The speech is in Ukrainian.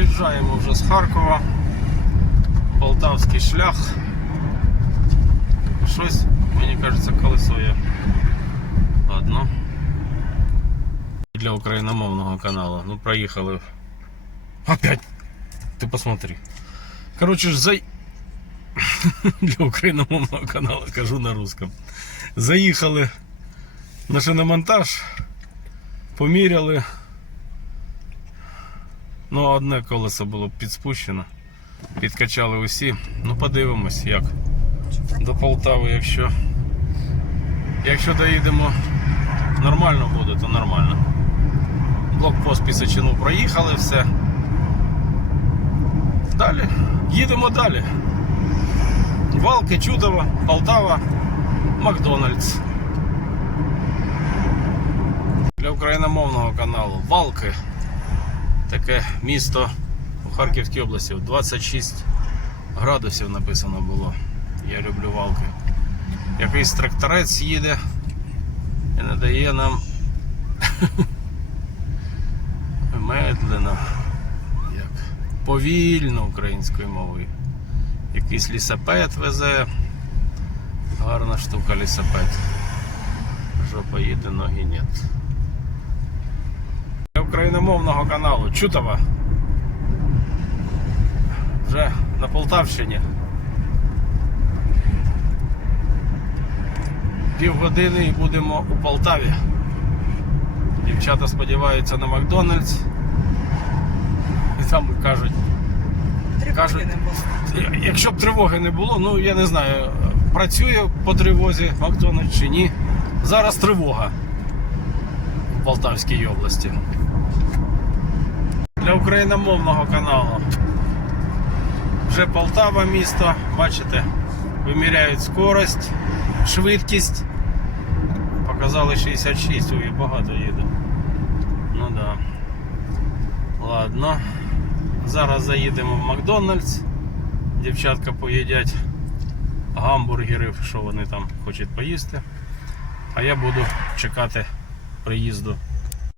Виїжджаємо вже з Харкова. Полтавський шлях. Щось, мені кажеться, колесо є. Ладно. Для україномовного каналу. Ну, проїхали. Опять. Ти посмотри. Короче, за... для україномовного каналу кажу на русском. Заїхали на шиномонтаж, поміряли. Ну, одне колесо було підспущено. Підкачали усі. Ну, подивимось, як. До Полтави, якщо. Якщо доїдемо нормально буде, то нормально. Блокпост Пісочину проїхали, все. Далі. Їдемо далі. Валки, Чудово, Полтава, Макдональдс. Для україномовного каналу Валки. Таке місто у Харківській області. 26 градусів написано було. Я люблю валки. Якийсь тракторець їде і не дає нам медленно, як повільно українською мовою. Якийсь лісопед везе. Гарна штука лісопед. Жопа їде, ноги нет. Україномовного каналу Чутова. Вже на Полтавщині. Півгодини і будемо у Полтаві. Дівчата сподіваються на Макдональдс. І там кажуть, Тривоги Кажуть, не було. Якщо б тривоги не було, ну я не знаю, працює по тривозі Макдональдс чи ні. Зараз тривога у Полтавській області. Україномовного каналу. Вже Полтава місто, бачите, виміряють скорость, швидкість. Показали 66, ой, багато їду. Ну да. Ладно. Зараз заїдемо в Макдональдс. Дівчатка поїдять гамбургерів, що вони там хочуть поїсти. А я буду чекати приїзду